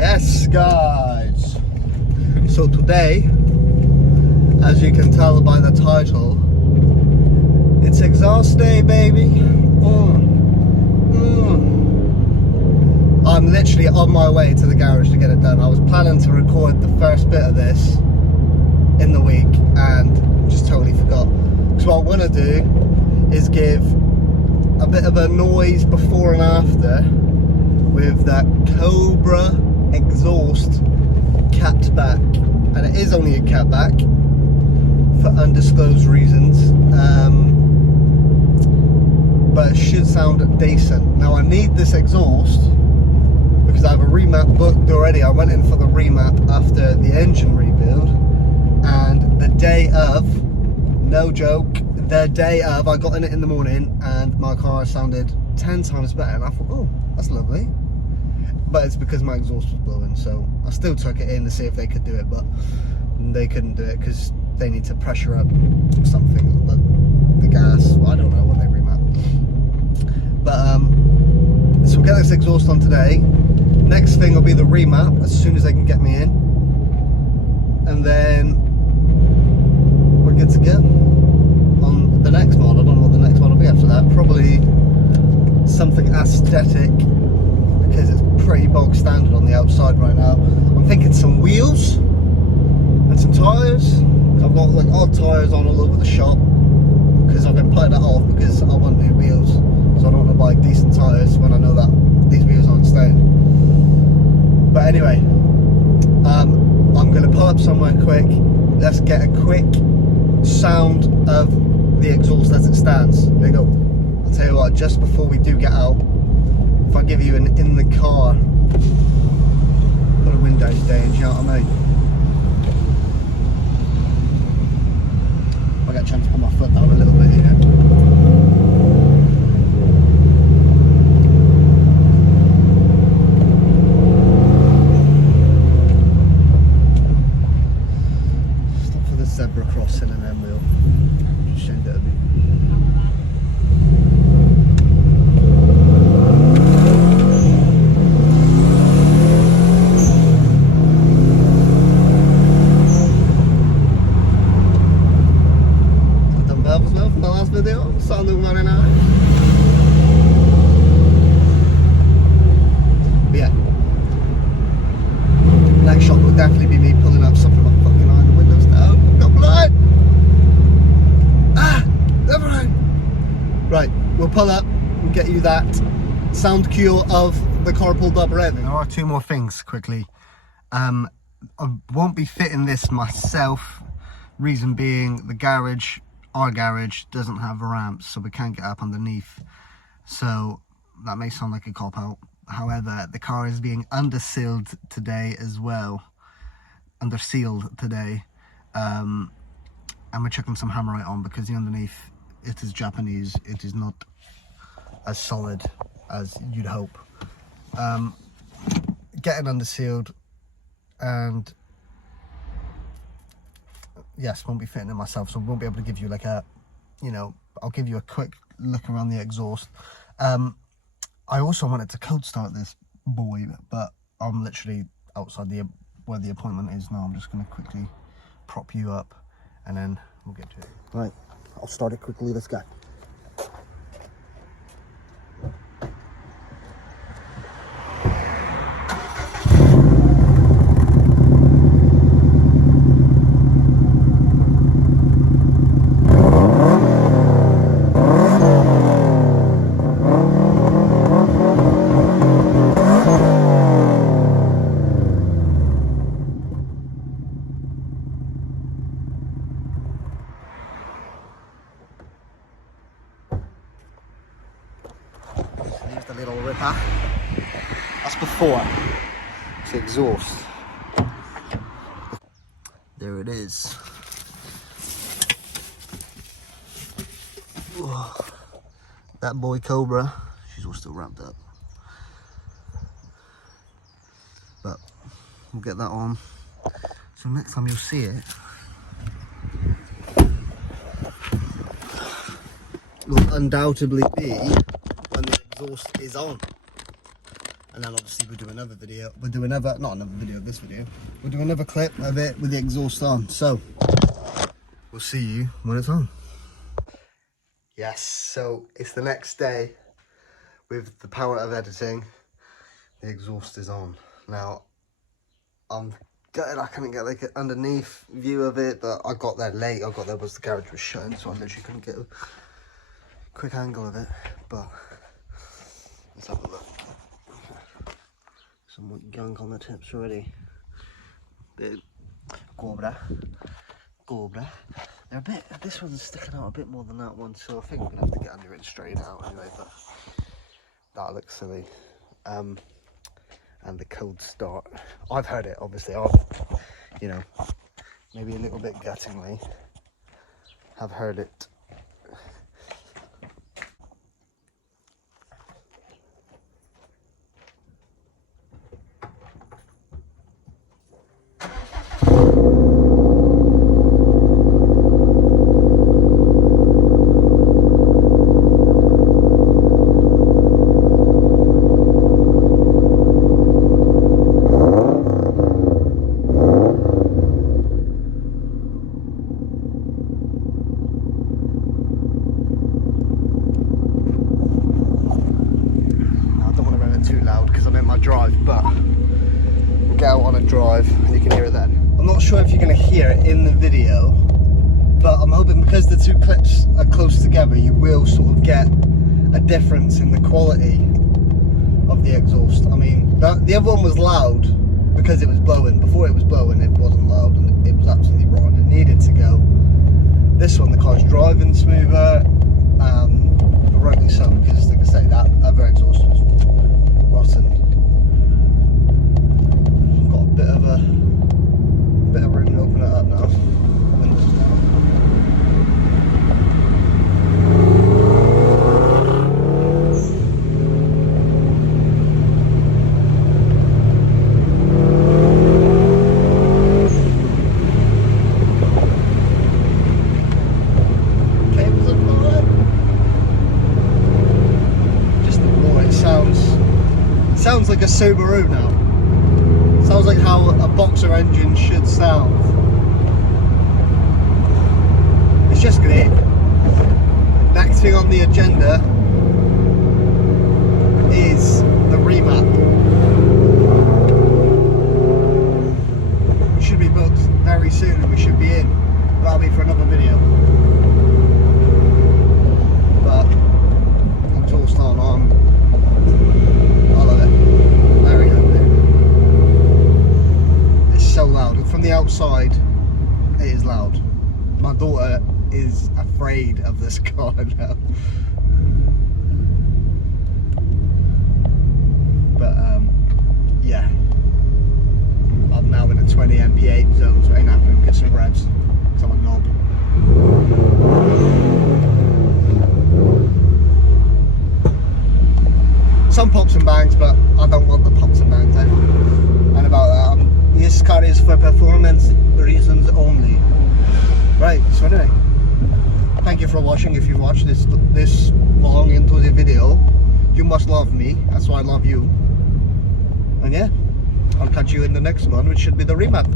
Yes, guys. So today, as you can tell by the title, it's exhaust day, baby. I'm literally on my way to the garage to get it done. I was planning to record the first bit of this in the week and just totally forgot. So what I want to do is give a bit of a noise before and after with that Cobra exhaust capped back, and it is only a cap back for undisclosed reasons, but it should sound decent. Now I need this exhaust because I have a remap booked already. I went in for the remap after the engine rebuild, and the day of, no joke, the day of, I got in it in the morning and my car sounded 10 times better, and I thought, oh, that's lovely. But it's because my exhaust was blowing, so I still took it in to see if they could do it, but they couldn't do it because they need to pressure up something, like the gas. I don't know what they remap. But so we'll get this exhaust on today. Next thing will be the remap as soon as they can get me in, and then we're good to go on the next mod. I don't know what the next mod will be after that. Probably something aesthetic, because it's pretty bog standard on the outside right now. I'm thinking some wheels and some tyres. I've got like odd tyres on all over the shop because I've been putting it off because I want new wheels, so I don't want to buy decent tyres when I know that these wheels aren't staying. But anyway, I'm going to pull up somewhere quick. Let's get a quick sound of the exhaust as it stands. There you go. I'll tell you what, just before we do get out, if I give you an in the car, put a windows down, do you know what I mean? I got a chance to put my foot down a little bit here. Stop for the zebra crossing and then we'll just change it a bit. Sounding very nice. But yeah, next shot will definitely be me pulling up something like fucking eye, the windows down. Got blood! Ah! Never mind. Right, we'll pull up and get you that sound cue of the car pulled up already. There are two more things quickly. I won't be fitting this myself, reason being our garage doesn't have ramps, so we can't get up underneath, so that may sound like a cop-out. However, the car is being undersealed today as well, and we're chucking some hammerite on because the underneath, it is Japanese, it is not as solid as you'd hope. Getting undersealed, and yes, won't be fitting it myself, so won't be able to give you like a, I'll give you a quick look around the exhaust. I also wanted to cold start this boy, but I'm literally outside where the appointment is now. I'm just going to quickly prop you up and then we'll get to it. Right, I'll start it quickly, let's go. Here's the little ripper. That's before. It's the exhaust. There it is. Whoa. That boy Cobra, she's all still wrapped up. But we'll get that on. So next time you'll see it, will undoubtedly be when the exhaust is on. and then obviously we'll do another video. We'll do another, not another video of this video. We'll do another clip of it with the exhaust on. So we'll see you when it's on. Yes, so it's the next day. With the power of editing, the exhaust is on. Now, I'm gutted I couldn't get like an underneath view of it, but I got there late. I got there was the garage was shut, so I literally couldn't get a quick angle of it. But let's have a look. Some gunk on the tips already. Bit Cobra. They're a bit. This one's sticking out a bit more than that one, so I think I'm gonna have to get under it straight out anyway. But that looks silly. And the cold start. I've heard it, obviously. I've, you know, maybe a little bit guttingly, have heard it. Drive, but we'll get out on a drive and you can hear it then. I'm not sure if you're going to hear it in the video, but I'm hoping because the two clips are close together, you will sort of get a difference in the quality of the exhaust. I mean, the other one was loud because it was blowing. Before it was blowing, it wasn't loud and it was absolutely rotten. It needed to go. This one, the car's driving smoother, rightly so, because like I say, that other exhaust was rotten. Bit of room to open it up now. Windows down. Cables are fine. Just the more it sounds like a Subaru now. Sounds like how a boxer engine should sound. It's just great. Next thing on the agenda is the remap. We should be booked very soon and we should be in. That'll be for another video. But exhaust on. I love it. Very good. So loud. From the outside, it is loud. My daughter is afraid of this car now. But yeah, I'm now in a 20 mph zone, so I ain't having to get some revs because I'm a knob. Some pops and bangs, but I don't want the pops and bangs out. And about that, this car is for performance reasons only. Right, so anyway, thank you for watching. If you watched this long into the video, you must love me. That's why I love you. And yeah, I'll catch you in the next one, which should be the remap.